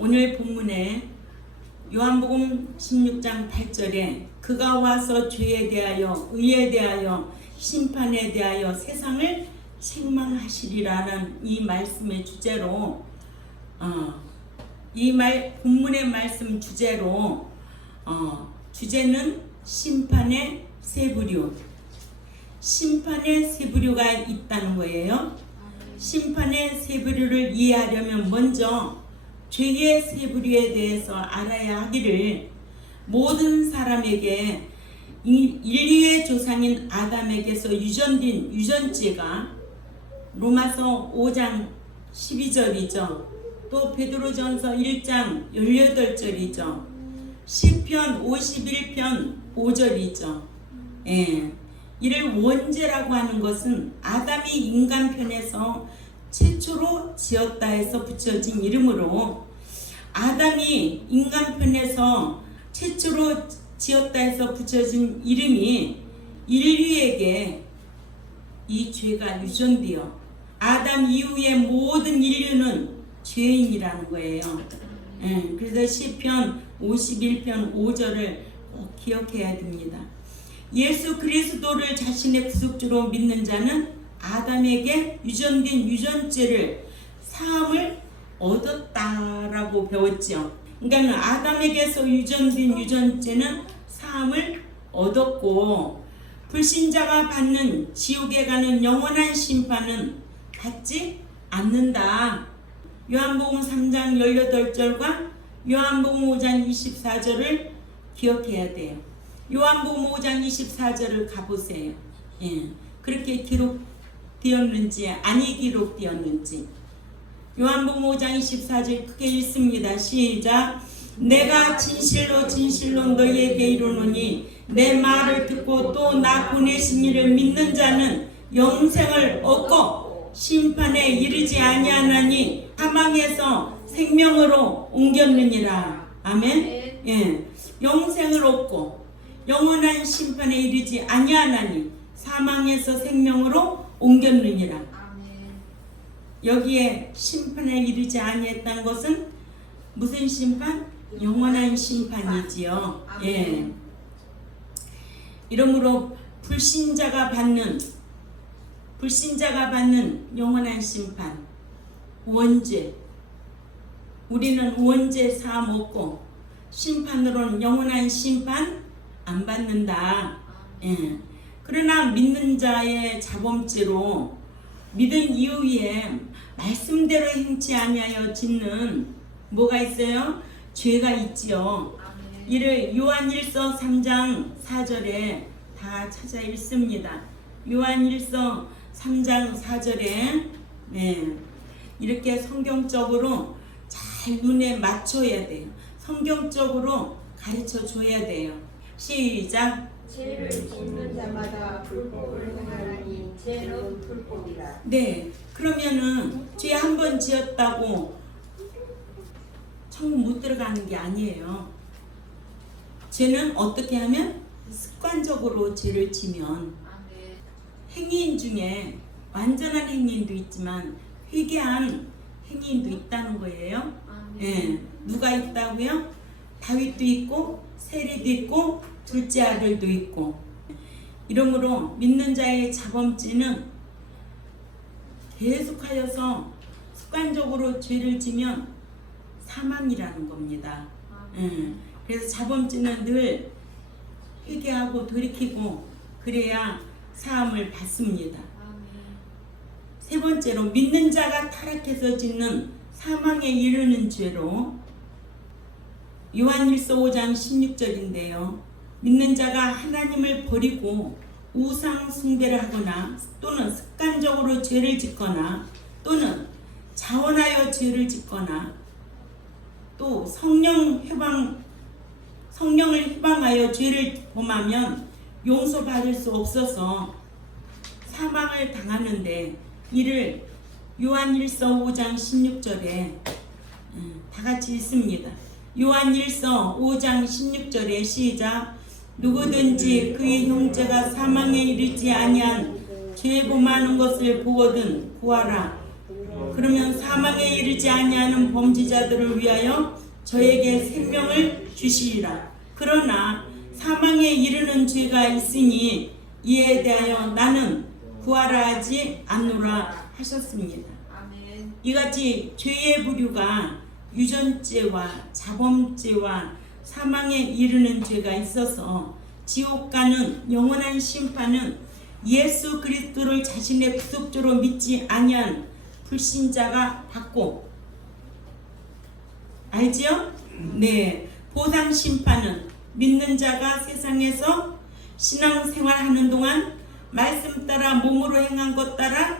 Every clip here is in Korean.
오늘 본문에 요한복음 16장 8절에 그가 와서 죄에 대하여 의에 대하여 심판에 대하여 세상을 책망하시리라는 이 말씀의 주제로 본문의 말씀 주제로 주제는 심판의 세 부류. 심판의 세 부류가 있다는 거예요. 심판의 세 부류를 이해하려면 먼저 죄의 세 부류에 대해서 알아야 하기를, 모든 사람에게 인류의 조상인 아담에게서 유전된 유전죄가 로마서 5장 12절이죠. 또 베드로전서 1장 18절이죠. 시편 51편 5절이죠. 이를 원죄라고 하는 것은 아담이 인간편에서 최초로 지었다 해서 붙여진 이름으로, 아담이 인간편에서 최초로 지었다 해서 붙여진 이름이 인류에게 이 죄가 유전되어 아담 이후의 모든 인류는 죄인이라는 거예요. 그래서 시편 51편 5절을 꼭 기억해야 됩니다. 예수 그리스도를 자신의 구속주로 믿는 자는 아담에게 유전된 유전죄를 사함을 얻었다라고 배웠죠. 그러니까 아담에게서 유전된 유전죄는 사함을 얻었고, 불신자가 받는 지옥에 가는 영원한 심판은 받지 않는다. 요한복음 3장 18절과 요한복음 5장 24절을 기억해야 돼요. 요한복음 5장 24절을 가보세요. 그렇게 기록되었는지 아니 기록되었는지. 요한복음 5장 24절 크게 읽습니다. 시작. 내가 진실로 진실로 너희에게 이르노니 내 말을 듣고 또 나 보내신 이를 믿는 자는 영생을 얻고 심판에 이르지 아니하나니 사망에서 생명으로 옮겼느니라. 아멘. 영생을 얻고 영원한 심판에 이르지 아니하나니 사망에서 생명으로 옮겼느니라. 여기에 심판에 이르지 아니했다는 것은 무슨 심판? 영원한 심판이지요. 이러므로 불신자가 받는 영원한 심판, 원죄, 우리는 원죄 사함 없고 심판으로는 영원한 심판 안 받는다. 그러나 믿는 자의 자범죄로 믿은 이후에 말씀대로 행치 아니하여 짓는 뭐가 있어요? 죄가 있지요. 이를 요한일서 3장 4절에 다 찾아 읽습니다. 요한일서 3장 4절에 이렇게 성경적으로 잘 눈에 맞춰야 돼요. 성경적으로 가르쳐 줘야 돼요. 시작. 죄를 짓는 자마다 불법을 행하니 죄는 불법이라. 그러면은 죄 한 번 지었다고 천국 못 들어가는 게 아니에요. 죄는 어떻게 하면 습관적으로 죄를 지면, 행위인 중에 완전한 행위인도 있지만 회개한 행위인도 있다는 거예요. 누가 있다고요? 다윗도 있고 세리도 있고 둘째 아들도 있고. 이러므로 믿는 자의 자범죄는 계속하여서 습관적으로 죄를 지면 사망이라는 겁니다. 그래서 자범죄는 늘 회개하고 돌이키고 그래야 사함을 받습니다. 세 번째로 믿는 자가 타락해서 짓는 사망에 이르는 죄로 요한일서 5장 16절인데요. 믿는 자가 하나님을 버리고 우상 숭배를 하거나 또는 습관적으로 죄를 짓거나 또는 자원하여 죄를 짓거나 또 성령을 해방하여 죄를 범하면 용서받을 수 없어서 사망을 당하는데, 이를 요한일서 5장 16절에 다 같이 읽습니다. 요한일서 5장 16절에 시작. 누구든지 그의 형제가 사망에 이르지 아니한 죄 범하는 것을 보거든 구하라. 그러면 사망에 이르지 아니하는 범죄자들을 위하여 저에게 생명을 주시리라. 그러나 사망에 이르는 죄가 있으니 이에 대하여 나는 구하지 않노라 하셨습니다. 아멘. 이같이 죄의 부류가 유전죄와 자범죄와 사망에 이르는 죄가 있어서 지옥 가는 영원한 심판은 예수 그리스도를 자신의 구속주로 믿지 아니한 불신자가 받고, 알지요? 네. 보상 심판은 믿는 자가 세상에서 신앙생활하는 동안 말씀 따라 몸으로 행한 것 따라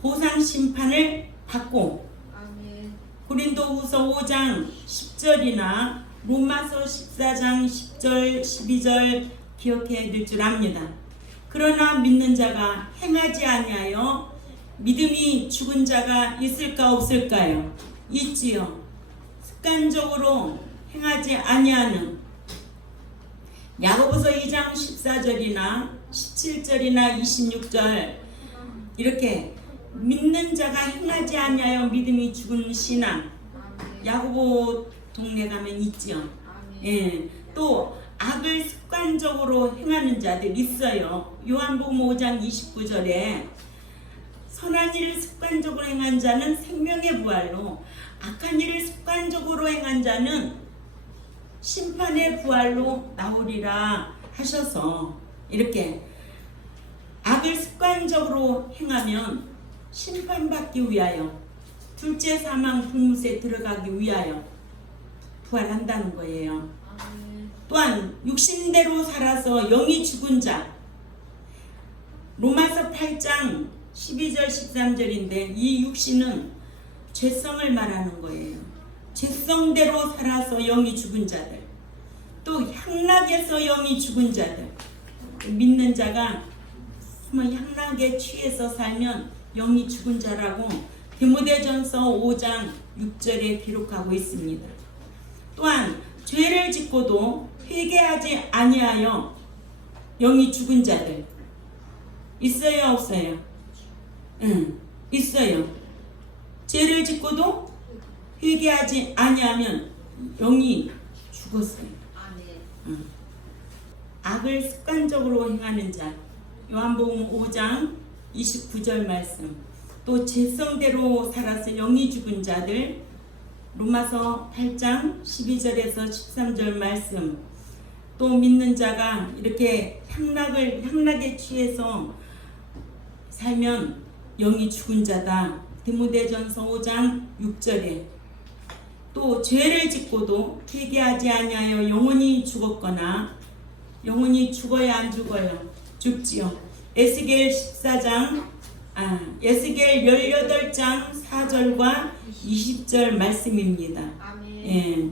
보상 심판을 받고, 아멘. 고린도후서 5장 10절이나 로마서 14장 10절 12절 기억해야 될 줄 압니다. 그러나 믿는 자가 행하지 아니하여 믿음이 죽은 자가 있을까 없을까요? 있지요. 습관적으로 행하지 아니하는 야고보서 2장 14절이나 17절이나 26절 이렇게 믿는 자가 행하지 아니하여 믿음이 죽은 신앙, 아멘. 야고보 동네 가면 있지요. 아멘. 예, 또 악을 습관적으로 행하는 자들 있어요. 요한복음 5장 29절에 선한 일을 습관적으로 행한 자는 생명의 부활로, 악한 일을 습관적으로 행한 자는 심판의 부활로 나오리라 하셔서, 이렇게 악을 습관적으로 행하면 심판받기 위하여, 둘째 사망 불못에 들어가기 위하여 부활한다는 거예요. 아멘. 또한 육신대로 살아서 영이 죽은 자, 로마서 8장 12절 13절인데 이 육신은 죄성을 말하는 거예요. 죄성대로 살아서 영이 죽은 자들, 또 향락에서 영이 죽은 자들, 믿는 자가 향락에 취해서 살면 영이 죽은 자라고 디모데전서 5장 6절에 기록하고 있습니다. 또한 죄를 짓고도 회개하지 아니하여 영이 죽은 자들 있어요 없어요? 있어요. 죄를 짓고도 회개하지 아니하면 영이 죽었어요. 아멘. 악을 습관적으로 행하는 자, 요한복음 5장 29절 말씀, 또 죄성대로 살아서 영이 죽은 자들, 로마서 8장 12절에서 13절 말씀, 또 믿는 자가 이렇게 향락에 취해서 살면 영이 죽은 자다. 디모데전서 5장 6절에 또 죄를 짓고도 회개하지 아니하여 영원히 죽었거나, 영원히 죽어야 안 죽어요? 죽지요. 에스겔 18장 4절과 20절 말씀입니다. 아멘. 예.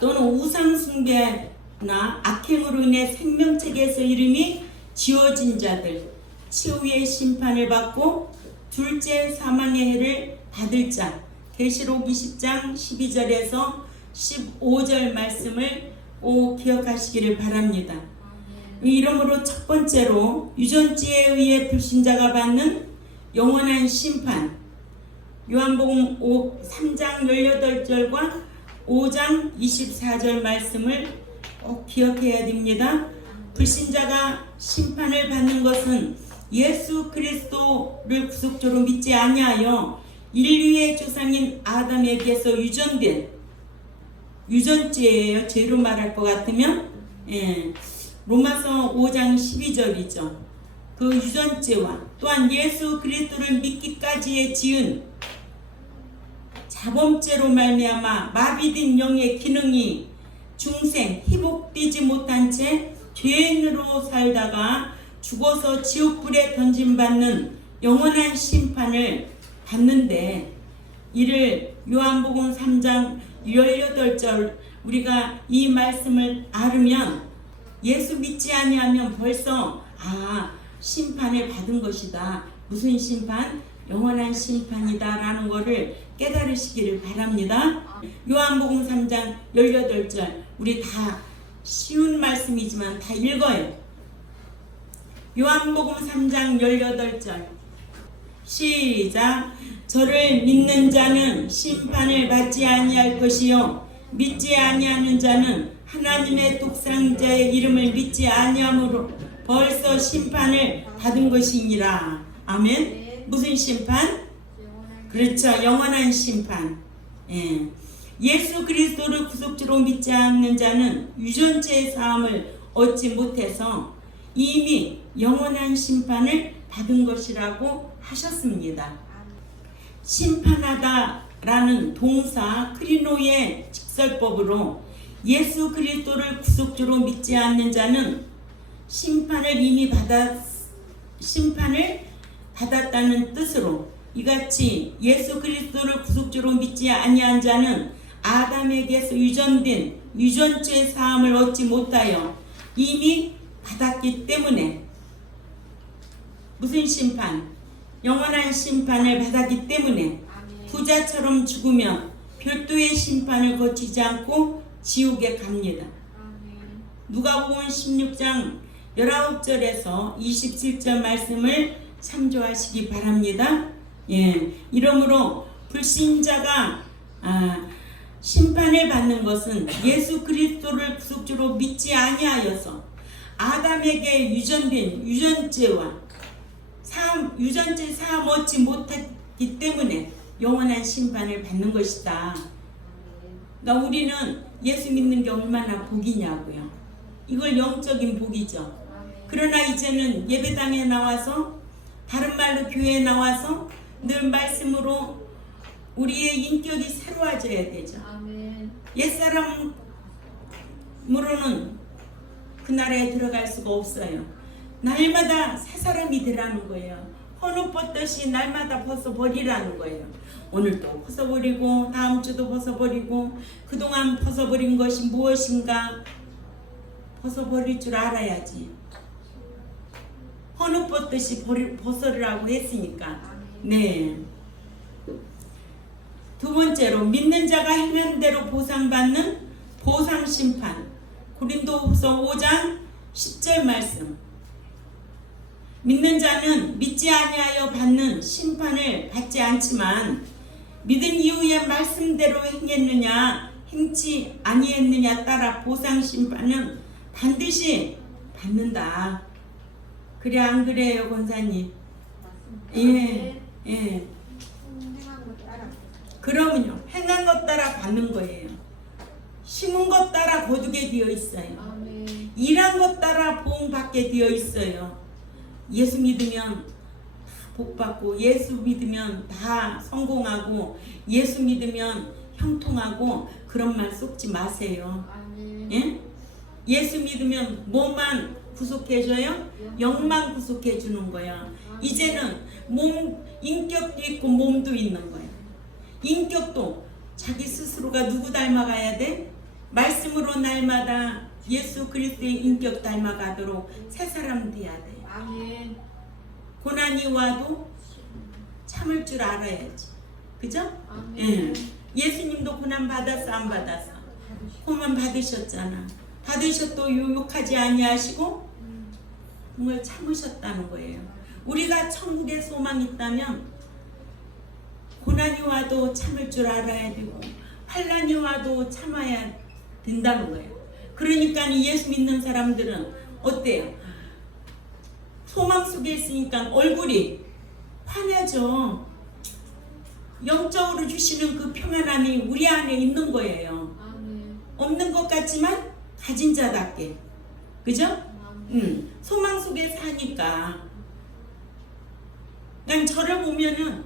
또는 우상 숭배나 악행으로 인해 생명책에서 이름이 지워진 자들, 치유의 심판을 받고 둘째 사망의 해를 받을 자, 계시록 20장 12절에서 15절 말씀을 꼭 기억하시기를 바랍니다. 이러므로 첫 번째로 유전죄에 의해 불신자가 받는 영원한 심판, 요한복음 3장 18절과 5장 24절 말씀을 꼭 기억해야 됩니다. 불신자가 심판을 받는 것은 예수 그리스도를 구속주로 믿지 아니하여 인류의 조상인 아담에게서 유전된 유전죄예요. 죄로 말할 것 같으면 로마서 5장 12절이죠. 그 유전죄와 또한 예수 그리스도를 믿기까지의 지은 자범죄로 말미암아 마비된 영의 기능이 중생 회복되지 못한 채 죄인으로 살다가 죽어서 지옥불에 던짐받는 영원한 심판을 받는데, 이를 요한복음 3장 18절 우리가 이 말씀을 알으면 예수 믿지 아니하면 벌써 심판을 받은 것이다. 무슨 심판? 영원한 심판이다 라는 것을 깨달으시기를 바랍니다. 요한복음 3장 18절 우리 다 쉬운 말씀이지만 다 읽어요. 요한복음 3장 18절 시작. 저를 믿는 자는 심판을 받지 아니할 것이요 믿지 아니하는 자는 하나님의 독생자의 이름을 믿지 아니함으로 벌써 심판을 받은 것이니라. 아멘. 무슨 심판? 그렇죠. 영원한 심판. 예. 예수 그리스도를 구속주로 믿지 않는 자는 유전죄의 사함을 얻지 못해서 이미 영원한 심판을 받은 것이라고 하셨습니다. 심판하다라는 동사 크리노의 직설법으로 예수 그리스도를 구속주로 믿지 않는 자는 심판을 받았다는 뜻으로 이같이 예수 그리스도를 구속주로 믿지 아니한 자는 아담에게서 유전된 유전죄 사함을 얻지 못하여 이미 받았기 때문에 무슨 심판? 영원한 심판을 받았기 때문에 부자처럼 죽으면 별도의 심판을 거치지 않고 지옥에 갑니다. 누가복음 16장 19절에서 27절 말씀을 참조하시기 바랍니다. 예, 이러므로 불신자가 심판을 받는 것은 예수 그리스도를 구속주로 믿지 아니하여서 아담에게 유전된 유전죄와 유전죄 사함 얻지 못했기 때문에 영원한 심판을 받는 것이다. 그러니까 우리는 예수 믿는 게 얼마나 복이냐고요. 이걸 영적인 복이죠. 그러나 이제는 예배당에 나와서 다른 말로 교회에 나와서 늘 말씀으로 우리의 인격이 새로워져야 되죠. 옛사람으로는 그 나라에 들어갈 수가 없어요. 날마다 새 사람이 되라는 거예요. 헌옷 벗듯이 날마다 벗어버리라는 거예요. 오늘도 벗어버리고 다음 주도 벗어버리고 그동안 벗어버린 것이 무엇인가 벗어버릴 줄 알아야지. 헌옷 벗듯이 벗으라고 했으니까. 네. 두 번째로 믿는 자가 행한 대로 보상받는 보상심판. 고린도후서 5장 10절 말씀. 믿는 자는 믿지 아니하여 받는 심판을 받지 않지만 믿은 이후에 말씀대로 행했느냐 행치 아니했느냐 따라 보상심판은 반드시 받는다. 그래 안 그래요 권사님? 예. 그러면요 행한 것 따라 받는 거예요. 심은 것 따라 거두게 되어 있어요. 일한 것 따라 보응받게 되어 있어요. 예수 믿으면 복 받고 예수 믿으면 다 성공하고 예수 믿으면 형통하고 그런 말 쏟지 마세요. 예? 예수 믿으면 뭐만 구속해줘요? 영만 구속해주는 거야. 이제는 몸 인격도 있고 몸도 있는 거야. 인격도 자기 스스로가 누구 닮아가야 돼? 말씀으로 날마다 예수 그리스도의 인격 닮아가도록 새 사람 돼야 돼. 고난이 와도 참을 줄 알아야지. 그죠? 예. 예수님도 고난 받았어 안 받았어? 고난 받으셨잖아. 받으셔도 욕하지 아니하시고 정말 참으셨다는 거예요. 우리가 천국에 소망이 있다면 고난이 와도 참을 줄 알아야 되고 환난이 와도 참아야 된다는 거예요. 그러니까 예수 믿는 사람들은 어때요? 소망 속에 있으니까 얼굴이 환해져. 영적으로 주시는 그 평안함이 우리 안에 있는 거예요. 없는 것 같지만 가진 자답게. 그죠? 소망 속에 사니까. 그러니까 저를 보면은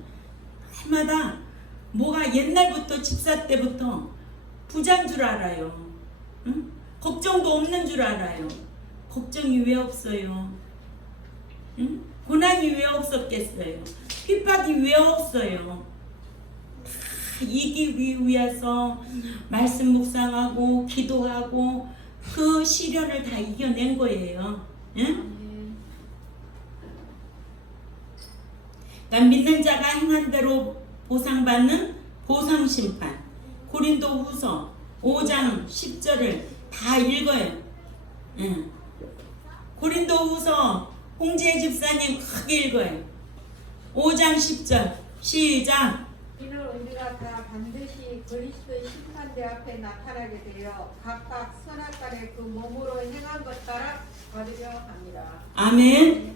날마다 뭐가 옛날부터 집사 때부터 부자인 줄 알아요. 응? 걱정도 없는 줄 알아요. 걱정이 왜 없어요? 응? 고난이 왜 없었겠어요? 핍박이 왜 없어요? 다 이기기 위해서 말씀 묵상하고 기도하고 그 시련을 다 이겨낸 거예요. 응? 그러니까 믿는 자가 행한 대로 보상받는 보상심판. 고린도후서 5장 10절을 다 읽어요. 응. 고린도후서 홍지혜 집사님 크게 읽어요. 5장 10절 시작. 이는 우리가 다 반드시 그리스도의 심판대 앞에 나타나게 되어 각각 선악간에 그 몸으로 행한 것 따라 받으려 합니다. 아멘.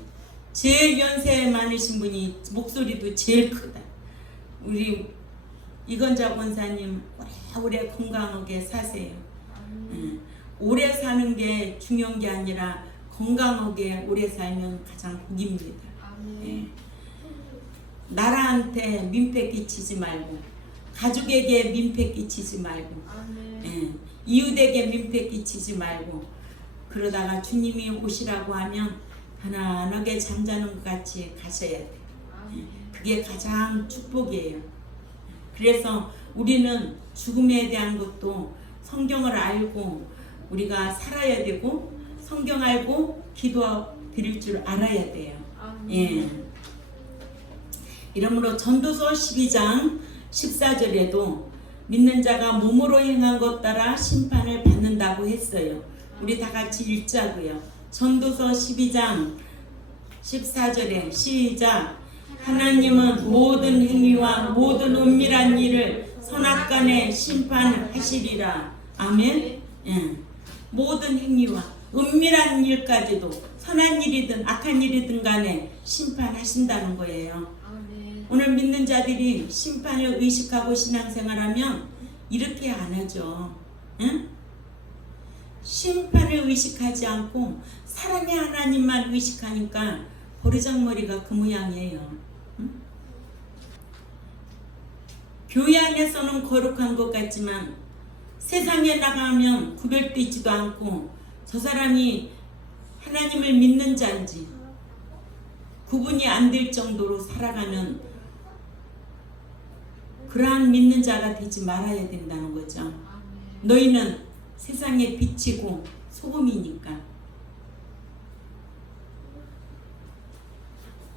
제일 연세 많으신 분이 목소리도 제일 크다. 우리 이건자 권사님 오래오래 건강하게 사세요. 오래 사는 게 중요한 게 아니라 건강하게 오래 살면 가장 복입니다. 예. 나라한테 민폐 끼치지 말고, 가족에게 민폐 끼치지 말고, 예. 이웃에게 민폐 끼치지 말고, 그러다가 주님이 오시라고 하면 편안하게 잠자는 것 같이 가셔야 돼요. 예. 그게 가장 축복이에요. 그래서 우리는 죽음에 대한 것도 성경을 알고 우리가 살아야 되고, 성경 알고 기도 드릴 줄 알아야 돼요. 예. 이러므로 전도서 12장 14절에도 믿는 자가 몸으로 행한 것 따라 심판을 받는다고 했어요. 우리 다 같이 읽자고요. 전도서 12장 14절에 시작. 하나님은 모든 행위와 모든 은밀한 일을 선악간에 심판하시리라. 아멘. 예. 모든 행위와 은밀한 일까지도 선한 일이든 악한 일이든 간에 심판하신다는 거예요. 오늘 믿는 자들이 심판을 의식하고 신앙생활하면 이렇게 안 하죠. 응? 심판을 의식하지 않고 사랑의 하나님만 의식하니까 버르장머리가 그 모양이에요. 응? 교회 안에서는 거룩한 것 같지만 세상에 나가면 구별도 있지도 않고 저 사람이 하나님을 믿는 자인지 구분이 안 될 정도로 살아가는 그러한 믿는 자가 되지 말아야 된다는 거죠. 너희는 세상의 빛이고 소금이니까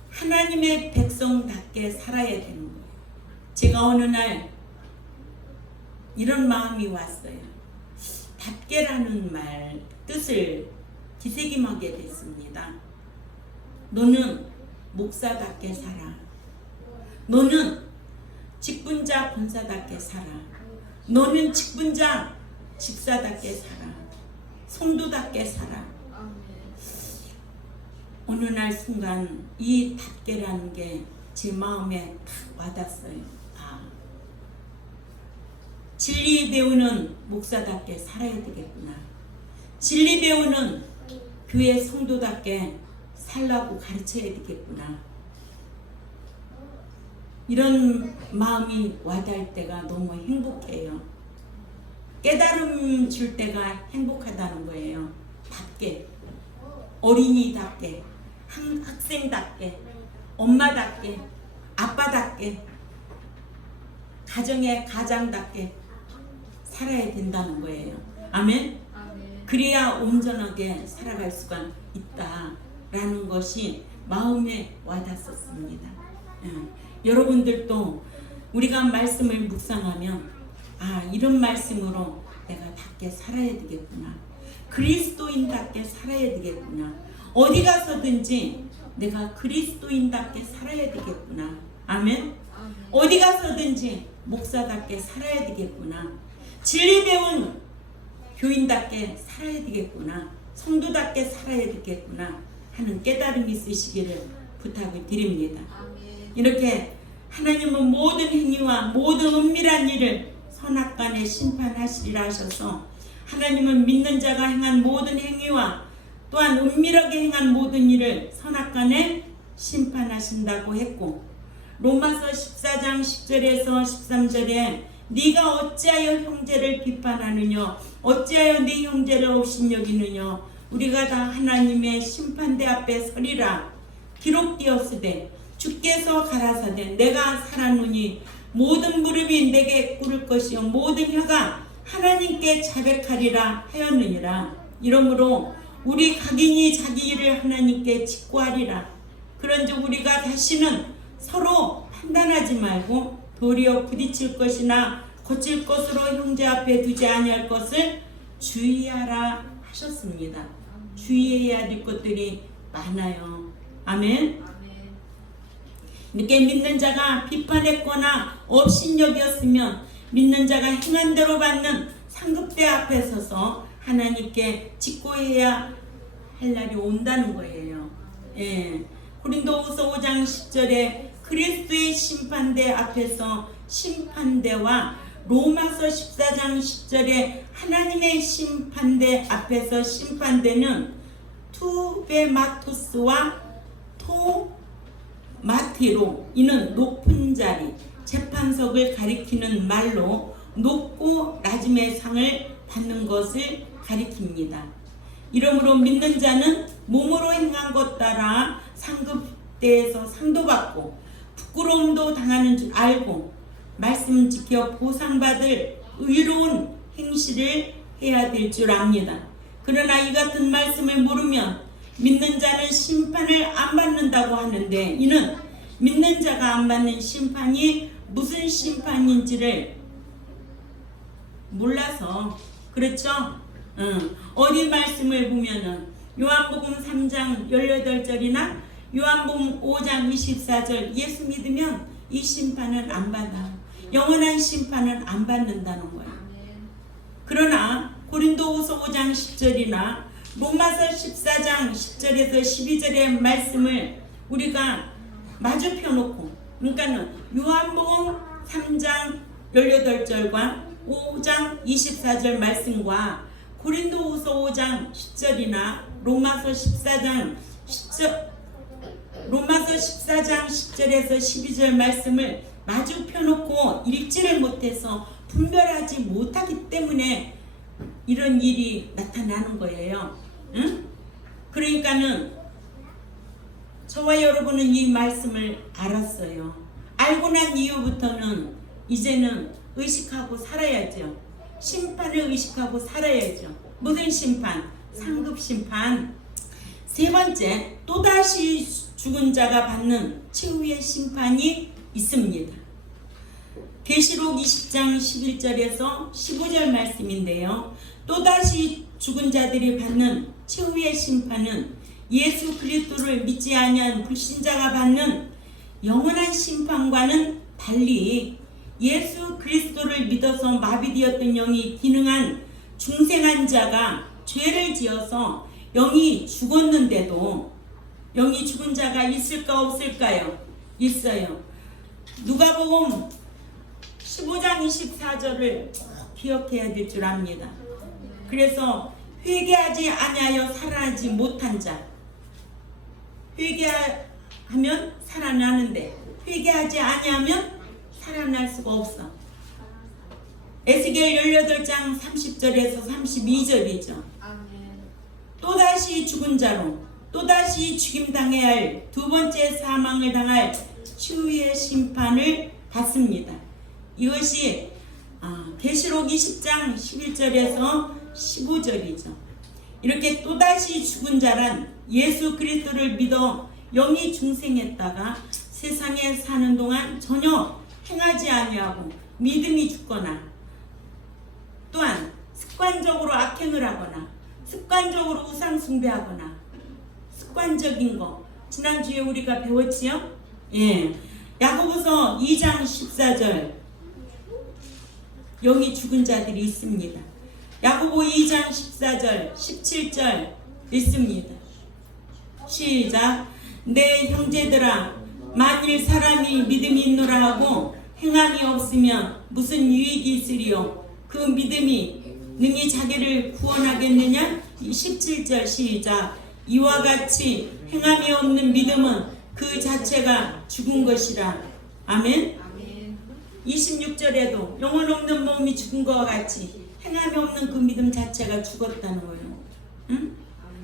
하나님의 백성답게 살아야 되는 거예요. 제가 어느 날 이런 마음이 왔어요. 답게라는 말 뜻을 기새김하게 됐습니다. 너는 목사답게 살아. 너는 직분자 권사답게 살아. 너는 직분자 집사답게 살아. 성도답게 살아. 어느 날 순간 이 답게라는 게 제 마음에 탁 와닿았어요. 진리 배우는 목사답게 살아야 되겠구나. 진리 배우는 교회 성도답게 살라고 가르쳐야 되겠구나. 이런 마음이 와닿을 때가 너무 행복해요. 깨달음 줄 때가 행복하다는 거예요. 답게, 어린이답게, 학생답게, 엄마답게, 아빠답게, 가정의 가장답게 살아야 된다는 거예요. 아멘? 그래야 온전하게 살아갈 수가 있다라는 것이 마음에 와닿았습니다. 여러분들도 우리가 말씀을 묵상하면 이런 말씀으로 내가 답게 살아야 되겠구나. 그리스도인답게 살아야 되겠구나. 어디 가서든지 내가 그리스도인답게 살아야 되겠구나. 아멘? 어디 가서든지 목사답게 살아야 되겠구나. 진리 배운 교인답게 살아야 되겠구나. 성도답게 살아야 되겠구나 하는 깨달음이 있으시기를 부탁을 드립니다. 이렇게 하나님은 모든 행위와 모든 은밀한 일을 선악간에 심판하시리라 하셔서 하나님은 믿는 자가 행한 모든 행위와 또한 은밀하게 행한 모든 일을 선악간에 심판하신다고 했고, 로마서 14장 10절에서 13절에 네가 어찌하여 형제를 비판하느냐, 어찌하여 네 형제를 업신여기느냐, 우리가 다 하나님의 심판대 앞에 서리라. 기록되었으되 주께서 가라사대 내가 살았노니 모든 무릎이 내게 꿇을 것이요 모든 혀가 하나님께 자백하리라 하였느니라. 이러므로 우리 각인이 자기 일을 하나님께 직구하리라. 그런즉 우리가 다시는 서로 판단하지 말고 도리어 부딪힐 것이나 거칠 것으로 형제 앞에 두지 아니할 것을 주의하라 하셨습니다. 주의해야 될 것들이 많아요. 아멘. 아멘. 이렇게 믿는 자가 비판했거나 업신여겼으면 믿는 자가 행한 대로 받는 상급대 앞에 서서 하나님께 직고해야 할 날이 온다는 거예요. 예. 고린도후서 5장 10절에 그리스도의 심판대 앞에서 심판대와 로마서 14장 10절에 하나님의 심판대 앞에서 심판대는 투베마토스와 토마티로, 이는 높은 자리, 재판석을 가리키는 말로 높고 낮음의 상을 받는 것을 가리킵니다. 이러므로 믿는 자는 몸으로 행한 것 따라 상급대에서 상도 받고 부끄러움도 당하는 줄 알고 말씀 지켜 보상받을 의로운 행실을 해야 될 줄 압니다. 그러나 이 같은 말씀을 모르면 믿는 자는 심판을 안 받는다고 하는데, 이는 믿는 자가 안 받는 심판이 무슨 심판인지를 몰라서 그렇죠? 어디 말씀을 보면은 요한복음 3장 18절이나 요한복음 5장 24절 예수 믿으면 이 심판을 안 받아. 영원한 심판은 안 받는다는 거야. 그러나 고린도후서 5장 10절이나 로마서 14장 10절에서 12절의 말씀을 우리가 마주 펴놓고, 그러니까는 요한복음 3장 18절과 5장 24절 말씀과 고린도후서 5장 10절이나 로마서 14장 10절에서 12절 말씀을 마주 펴놓고 읽지를 못해서 분별하지 못하기 때문에 이런 일이 나타나는 거예요. 응? 그러니까는 저와 여러분은 이 말씀을 알았어요. 알고 난 이후부터는 이제는 의식하고 살아야죠. 심판을 의식하고 살아야죠. 무슨 심판? 상급 심판. 세 번째, 또다시 죽은 자가 받는 최후의 심판이 있습니다. 계시록 20장 11절에서 15절 말씀인데요. 또다시 죽은 자들이 받는 최후의 심판은 예수 그리스도를 믿지 아니한 불신자가 받는 영원한 심판과는 달리 예수 그리스도를 믿어서 마비되었던 영이 기능한 중생한 자가 죄를 지어서 영이 죽었는데도, 영이 죽은 자가 있을까 없을까요? 있어요. 누가복음 15장 24절을 기억해야 될 줄 압니다. 그래서 회개하지 아니하여 살아나지 못한 자, 회개하면 살아나는데 회개하지 아니하면 살아날 수가 없어. 에스겔 18장 30절에서 32절이죠. 또다시 죽은 자로 또다시 죽임당해야 할 두 번째 사망을 당할 추후의 심판을 받습니다. 이것이 계시록 20장 11절에서 15절이죠. 이렇게 또다시 죽은 자란 예수 그리스도를 믿어 영이 중생했다가 세상에 사는 동안 전혀 행하지 아니하고 믿음이 죽거나, 또한 습관적으로 악행을 하거나 습관적으로 우상 숭배하거나, 습관적인 거 지난주에 우리가 배웠지요? 예. 야고보서 2장 14절, 영이 죽은 자들이 있습니다. 야고보 2장 14절 17절 읽습니다. 시작. 내 형제들아, 만일 사람이 믿음이 있노라 하고 행함이 없으면 무슨 유익이 있으리요? 그 믿음이 능히 자기를 구원하겠느냐? 17절 시작. 이와 같이 행함이 없는 믿음은 그 자체가 죽은 것이라. 아멘. 26절에도 영혼 없는 몸이 죽은 것과 같이 행함이 없는 그 믿음 자체가 죽었다는 거예요. 응?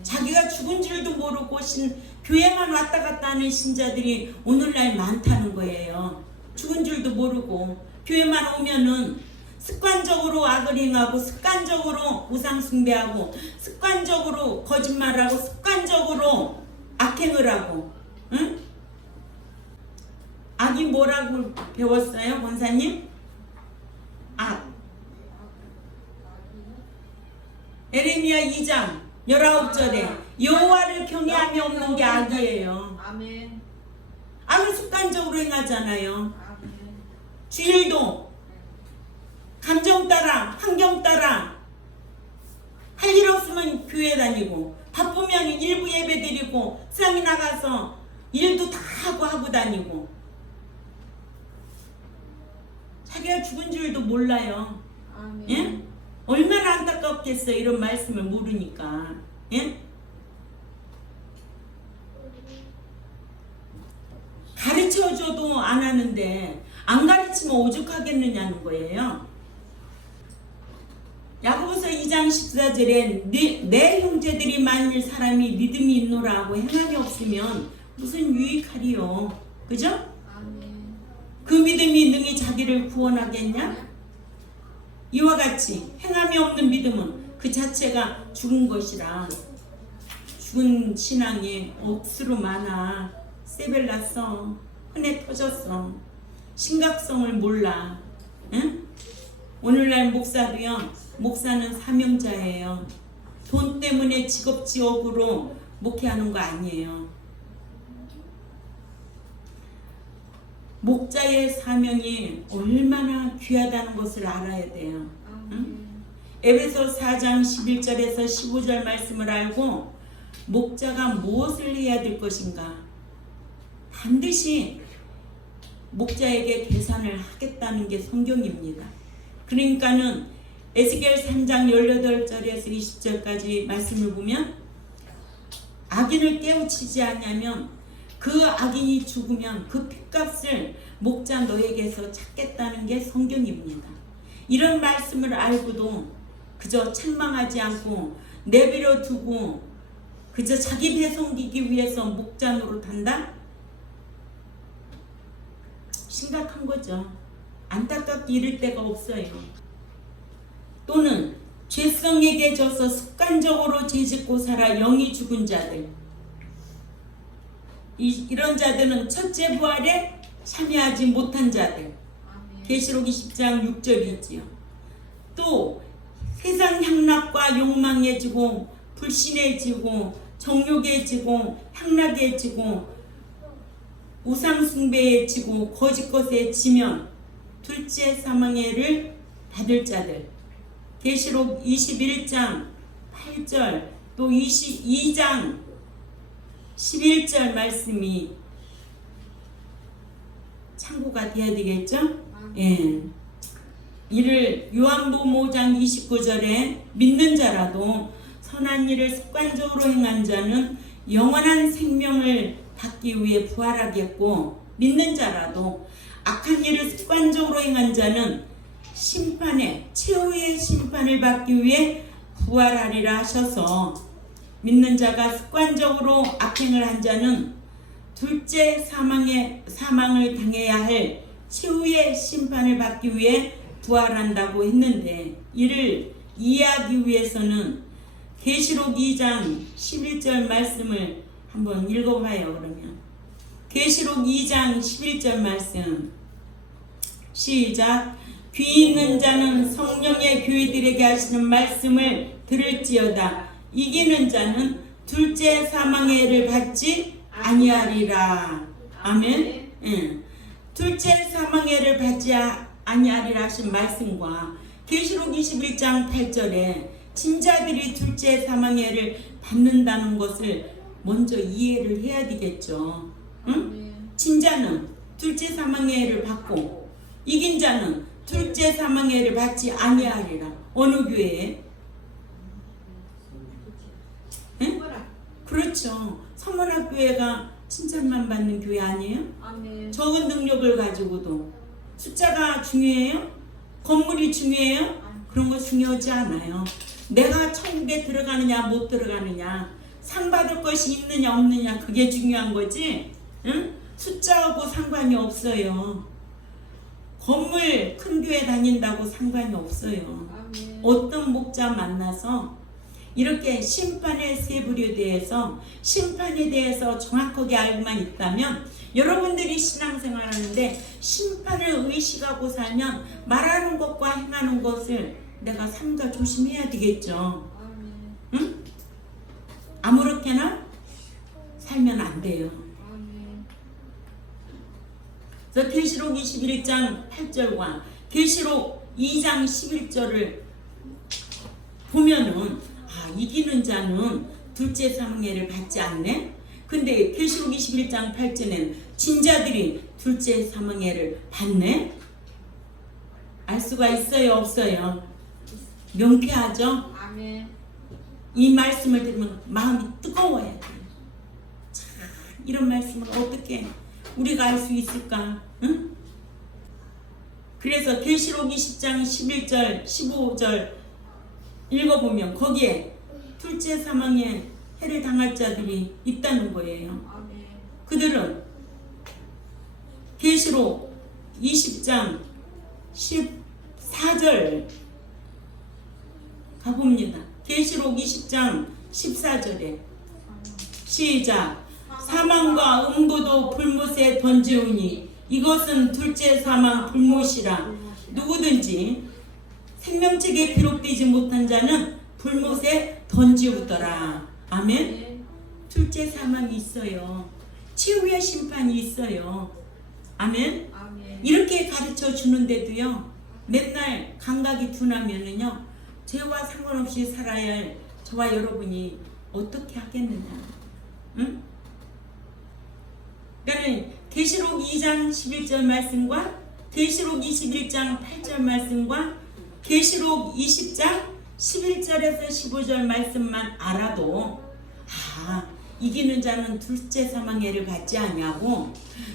자기가 죽은 줄도 모르고 교회만 왔다 갔다 하는 신자들이 오늘날 많다는 거예요. 죽은 줄도 모르고 교회만 오면은 습관적으로 악을 행하고 습관적으로 우상 숭배하고 습관적으로 거짓말하고 습관적으로 악행을 하고. 응? 악이 뭐라고 배웠어요, 권사님? 악. 에레미야 2장 19절에 여호와를 경외함이 없는 게 악이에요. 아멘. 악을 습관적으로 행하잖아요. 아멘. 주일도 감정 따라 환경 따라 할 일 없으면 교회 다니고 바쁘면 일부 예배 드리고 세상에 나가서 일도 다 하고 다니고 자기가 죽은 줄도 몰라요. 아멘. 예? 얼마나 안타깝겠어요. 이런 말씀을 모르니까. 예? 가르쳐줘도 안 하는데 안 가르치면 오죽하겠느냐는 거예요. 야고보서 2장 14절에 내 형제들이 만일 사람이 믿음이 있노라 하고 행함이 없으면 무슨 유익하리요. 그죠? 아멘. 그 믿음이 능히 자기를 구원하겠냐? 이와 같이 행함이 없는 믿음은 그 자체가 죽은 것이라. 죽은 신앙이 억수로 많아. 세벨났어. 흔해 터졌어. 심각성을 몰라. 응? 오늘날 목사도요. 목사는 사명자예요. 돈 때문에 직업지업으로 목회하는 거 아니에요. 목자의 사명이 얼마나 귀하다는 것을 알아야 돼요. 응? 에베소 4장 11절에서 15절 말씀을 알고 목자가 무엇을 해야 될 것인가? 반드시 목자에게 계산을 하겠다는 게 성경입니다. 그러니까는 에스겔 3장 18절에서 20절까지 말씀을 보면 악인을 깨우치지 않으면 그 악인이 죽으면 그 핏값을 목자 너에게서 찾겠다는 게 성경입니다. 이런 말씀을 알고도 그저 책망하지 않고 내버려 두고 그저 자기 배 섬기기 위해서 목자 노릇한다? 심각한 거죠. 안타깝게 이를 데가 없어요. 또는 죄성에게 져서 습관적으로 죄짓고 살아 영이 죽은 자들, 이런 자들은 첫째 부활에 참여하지 못한 자들. 계시록 20장 6절이 있지요. 또 세상 향락과 욕망에 지고 불신에 지고 정욕에 지고 향락에 지고 우상 숭배에 지고 거짓 것에 지면 둘째 사망해를 받을 자들. 계시록 21장 8절 또 22장 11절 말씀이 참고가 돼야 되겠죠? 예. 이를 요한복음 5장 29절에 믿는 자라도 선한 일을 습관적으로 행한 자는 영원한 생명을 받기 위해 부활하겠고, 믿는 자라도 악한 일을 습관적으로 행한 자는 심판에 최후의 심판을 받기 위해 부활하리라 하셔서, 믿는 자가 습관적으로 악행을 한 자는 둘째 사망을 당해야 할 최후의 심판을 받기 위해 부활한다고 했는데, 이를 이해하기 위해서는 계시록 2장 11절 말씀을 한번 읽어봐요. 그러면 계시록 2장 11절 말씀 시작. 귀 있는 자는 성령의 교회들에게 하시는 말씀을 들을지어다. 이기는 자는 둘째 사망의 해를 받지 아니하리라. 아멘. 예. 둘째 사망의 해를 받지 아니하리라 하신 말씀과 계시록 21장 8절에 진자들이 둘째 사망의 해를 받는다는 것을 먼저 이해를 해야 되겠죠. 응? 진자는 둘째 사망의 해를 받고 이긴 자는 둘째 사망의 해를 받지 아니하리라. 어느 교회에? 응? 그렇죠. 서문학교회가 칭찬만 받는 교회 아니에요? 아멘. 적은 능력을 가지고도. 숫자가 중요해요? 건물이 중요해요? 그런 거 중요하지 않아요. 내가 천국에 들어가느냐 못 들어가느냐, 상 받을 것이 있느냐 없느냐, 그게 중요한 거지. 응? 숫자하고 상관이 없어요. 건물 큰 교회 다닌다고 상관이 없어요. 아멘. 어떤 목자 만나서 이렇게 심판의 세 부류에 대해서, 심판에 대해서 정확하게 알고만 있다면, 여러분들이 신앙생활 하는데 심판을 의식하고 살면 말하는 것과 행하는 것을 내가 삼가 조심해야 되겠죠. 아멘. 응? 아무렇게나 살면 안 돼요. 아멘. 그래서 계시록 21장 8절과 계시록 2장 11절을 보면은 이기는 자는 둘째 사망해를 받지 않네. 근데 계시록 21장 8절에는 진자들이 둘째 사망해를 받네. 알 수가 있어요, 없어요? 명쾌하죠? 아멘. 이 말씀을 들으면 마음이 뜨거워야 돼요. 참, 이런 말씀을 어떻게 우리가 알 수 있을까? 응? 그래서 계시록 20장 11절 15절 읽어보면 거기에 둘째 사망에 해를 당할 자들이 있다는 거예요. 아멘. 그들은 계시록 20장 14절 가봅니다. 계시록 20장 14절에 시작. 사망과 음부도 불못에 던지우니 이것은 둘째 사망 불못이라. 누구든지 생명책에 기록되지 못한 자는 불못에 던지우더라. 아멘. 둘째 사망이 있어요. 치유의 심판이 있어요. 아멘. 아멘. 이렇게 가르쳐 주는데도요, 맨날 감각이 둔하면은요, 죄와 상관없이 살아야 할 저와 여러분이 어떻게 하겠느냐? 응? 그러니까 계시록 2장 11절 말씀과 계시록 21장 8절 말씀과 계시록 20장 11절에서 15절 말씀만 알아도 이기는 자는 둘째 사망해를 받지 않냐고,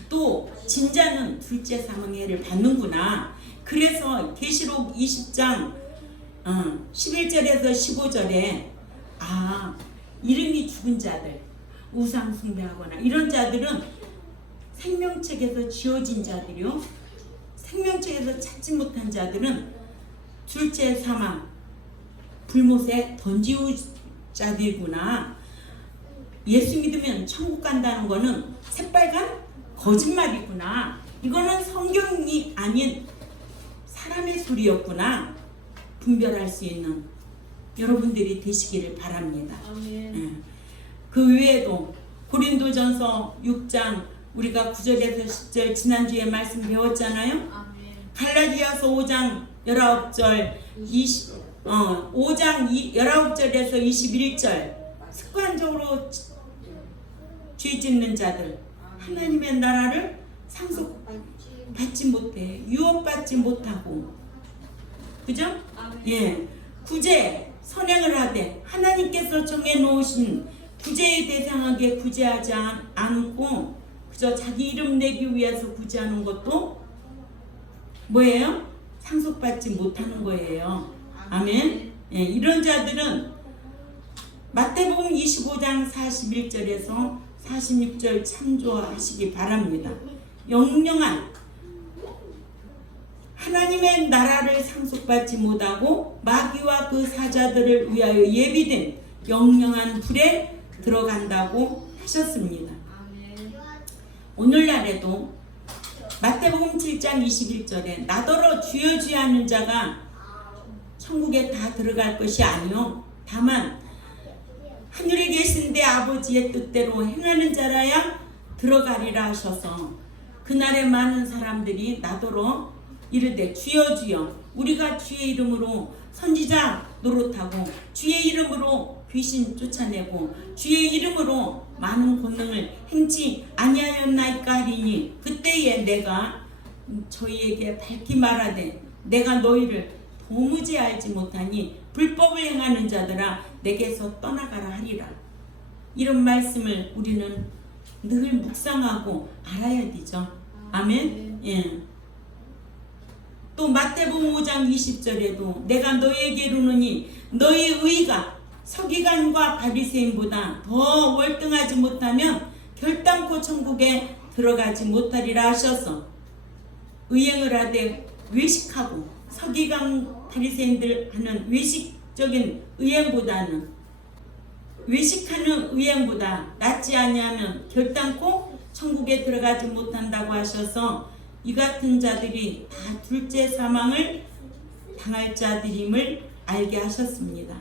또 진자는 둘째 사망해를 받는구나. 그래서 계시록 20장 11절에서 15절에 이름이 죽은 자들, 우상 숭배하거나 이런 자들은 생명책에서 지어진 자들이요, 생명책에서 찾지 못한 자들은 둘째 사망 불못에 던지우 자들이구나. 예수 믿으면 천국 간다는 거는 새빨간 거짓말이구나. 이거는 성경이 아닌 사람의 소리였구나. 분별할 수 있는 여러분들이 되시기를 바랍니다. 아멘. 그 외에도 고린도전서 6장 우리가 9절에서 10절 지난주에 말씀 배웠잖아요. 아멘. 갈라디아서 5장 19절 5장 19절에서 21절 습관적으로 죄 짓는 자들 하나님의 나라를 상속받지 못해, 유업받지 못하고, 그죠? 아멘. 예, 구제 선행을 하되 하나님께서 정해놓으신 구제의 대상하게 구제하지 않고 그저 자기 이름 내기 위해서 구제하는 것도 뭐예요? 상속받지 못하는 거예요. 아멘. 예, 이런 자들은 마태복음 25장 41절에서 46절 참조하시기 바랍니다. 영영한 하나님의 나라를 상속받지 못하고 마귀와 그 사자들을 위하여 예비된 영영한 불에 들어간다고 하셨습니다. 아멘. 오늘날에도 마태복음 7장 21절에 나더러 주여 주여 하는 자가 천국에 다 들어갈 것이 아니요 다만 하늘에 계신 내 아버지의 뜻대로 행하는 자라야 들어가리라 하셔서, 그날에 많은 사람들이 나더러 이르되 주여 주여, 우리가 주의 이름으로 선지자 노릇하고 주의 이름으로 귀신 쫓아내고 주의 이름으로 많은 권능을 행치 아니하였나이까 하리니, 그때에 내가 저희에게 밝히 말하되 내가 너희를 도무지 알지 못하니 불법을 행하는 자들아 내게서 떠나가라 하리라. 이런 말씀을 우리는 늘 묵상하고 알아야 되죠. 아멘. 예. 또 마태복음 5장 20절에도 내가 너희에게 이르노니 너희 의가 서기관과 바리새인보다 더 월등하지 못하면 결단코 천국에 들어가지 못하리라 하셔서, 의행을 하되 외식하고 서기관 바리새인들 하는 외식적인 의행보다는, 외식하는 의행보다 낫지 아니하면 결단코 천국에 들어가지 못한다고 하셔서 이 같은 자들이 다 둘째 사망을 당할 자들임을 알게 하셨습니다.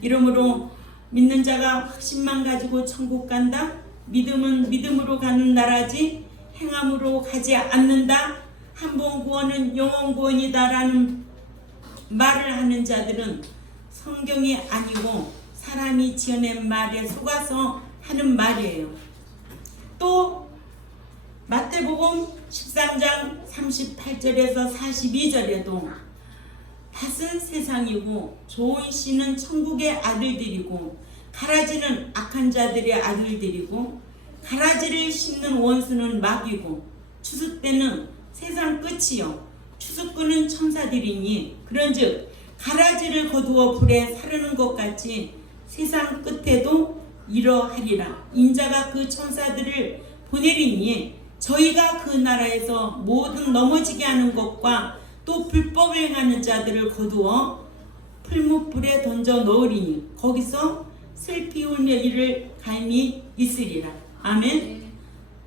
이러므로 믿는 자가 확신만 가지고 천국 간다. 믿음은 믿음으로 가는 나라지 행함으로 가지 않는다. 한 번 구원은 영원 구원이다라는 말을 하는 자들은 성경이 아니고 사람이 지어낸 말에 속아서 하는 말이에요. 또 마태복음 13장 38절에서 42절에도 밭은 세상이고 좋은 씨는 천국의 아들들이고 가라지는 악한 자들의 아들들이고 가라지를 심는 원수는 마귀고 추수 때는 세상 끝이요 추수꾼은 천사들이니 그런즉 가라지를 거두어 불에 사르는 것 같이 세상 끝에도 이러하리라. 인자가 그 천사들을 보내리니 저희가 그 나라에서 모든 넘어지게 하는 것과 또 불법을 행하는 자들을 거두어 풀무불에 던져 넣으리니 거기서 슬피 울며 이를 갈미 있으리라. 아멘.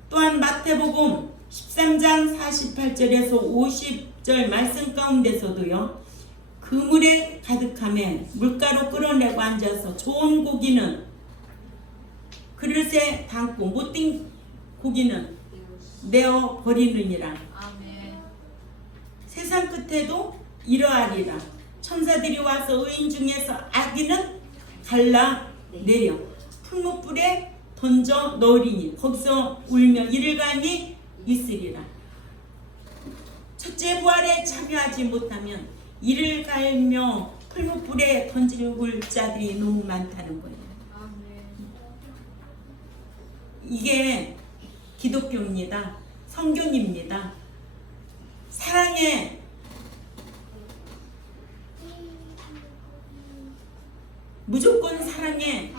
또한 마태복음 13장 48절에서 50절 말씀 가운데서도요. 그물에 가득하며 물가로 끌어내고 앉아서 좋은 고기는 그릇에 담고 못된 고기는 내어 버리느니라. 아멘. 세상 끝에도 이러하리라. 천사들이 와서 의인 중에서 악인은 갈라내려 풀무불에 던져 넣으리니 거기서 울며 이를 갈미 있으리라. 첫째 부활에 참여하지 못하면 이를 갈며 풀무불에 던질 자들이 너무 많다는 거예요. 아멘. 이게 기독교입니다. 성경입니다. 사랑에 무조건 사랑에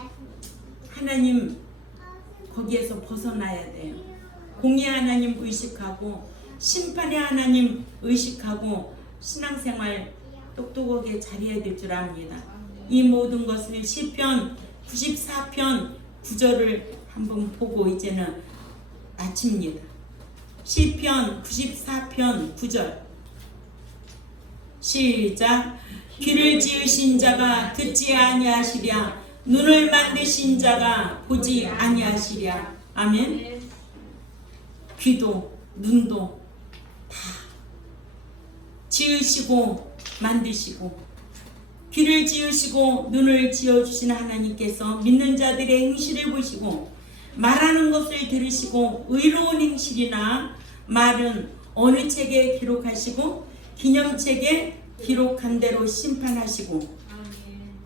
하나님 거기에서 벗어나야 돼요. 공의 하나님 의식하고 심판의 하나님 의식하고 신앙생활 똑똑하게 잘해야 될 줄 압니다. 이 모든 것을 시편 94편 9절을 한번 보고 이제는 마칩니다. 시편 94편 9절 시작. 귀를 지으신 자가 듣지 아니하시랴 눈을 만드신 자가 보지 아니하시랴. 아멘. 귀도 눈도 다 지으시고 만드시고 귀를 지으시고 눈을 지어주신 하나님께서 믿는 자들의 행실을 보시고 말하는 것을 들으시고 의로운 행실이나 말은 어느 책에 기록하시고 기념책에 기록한 대로 심판하시고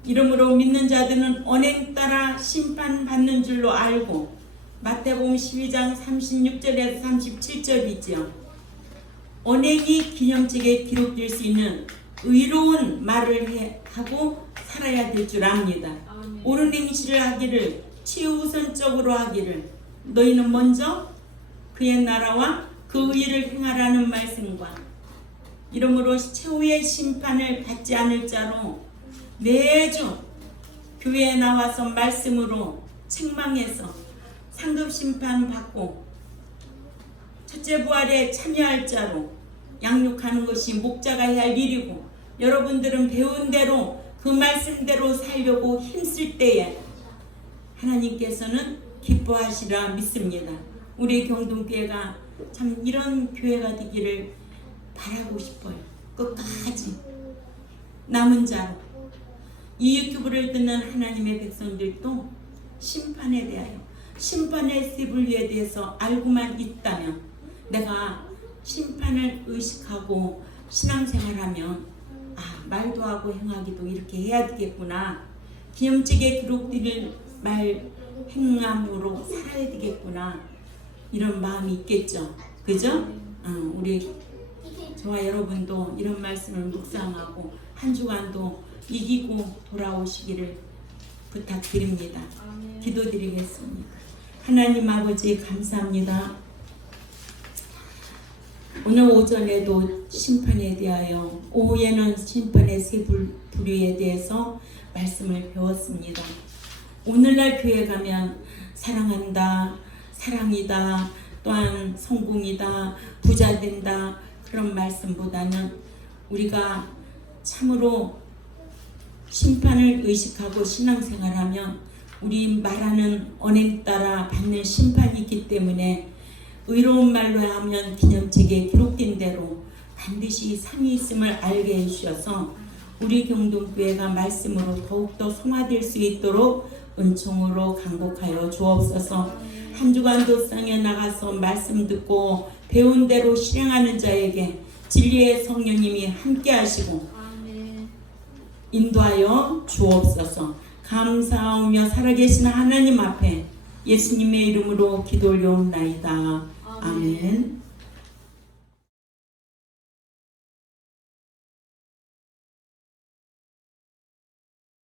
이러므로 믿는 자들은 언행 따라 심판받는 줄로 알고 마태복음 12장 36절에서 37절이죠. 언행이 기념책에 기록될 수 있는 의로운 말을 하고 살아야 될 줄 압니다. 옳은 행실을 하기를 최우선적으로 하기를 너희는 먼저 그의 나라와 그 의를 행하라는 말씀과 이러므로 최후의 심판을 받지 않을 자로 매주 교회에 나와서 말씀으로 책망해서 상급 심판 받고 첫째 부활에 참여할 자로 양육하는 것이 목자가 해야 할 일이고 여러분들은 배운 대로 그 말씀대로 살려고 힘쓸 때에 하나님께서는 기뻐하시라 믿습니다. 우리 경동교회가 참 이런 교회가 되기를 바라고 싶어요. 끝까지 남은 자로 이 유튜브를 듣는 하나님의 백성들도 심판에 대하여 심판의 세불리에 대해서 알고만 있다면 내가 심판을 의식하고 신앙생활하면 말도 하고 행하기도 이렇게 해야 되겠구나. 기념책에 기록될 말 행함으로 살아야 되겠구나. 이런 마음이 있겠죠. 그죠? 우리 저와 여러분도 이런 말씀을 묵상하고 한 주간도 이기고 돌아오시기를 부탁드립니다. 기도드리겠습니다. 하나님 아버지 감사합니다. 오늘 오전에도 심판에 대하여 오후에는 심판의 세 부류에 대해서 말씀을 배웠습니다. 오늘날 교회 가면 사랑한다, 사랑이다, 또한 성공이다, 부자 된다 그런 말씀보다는 우리가 참으로 심판을 의식하고 신앙생활하면 우리 말하는 언행 따라 받는 심판이 있기 때문에 의로운 말로 하면 기념책에 기록된 대로 반드시 상이 있음을 알게 해주셔서 우리 경동교회가 말씀으로 더욱더 성화될 수 있도록 은총으로 간곡하여 주옵소서. 한 주간도 성에 나가서 말씀 듣고 배운 대로 실행하는 자에게 진리의 성령님이 함께 하시고 아멘. 인도하여 주옵소서. 감사하며 살아계신 하나님 앞에 예수님의 이름으로 기도 올려옵나이다. 아멘.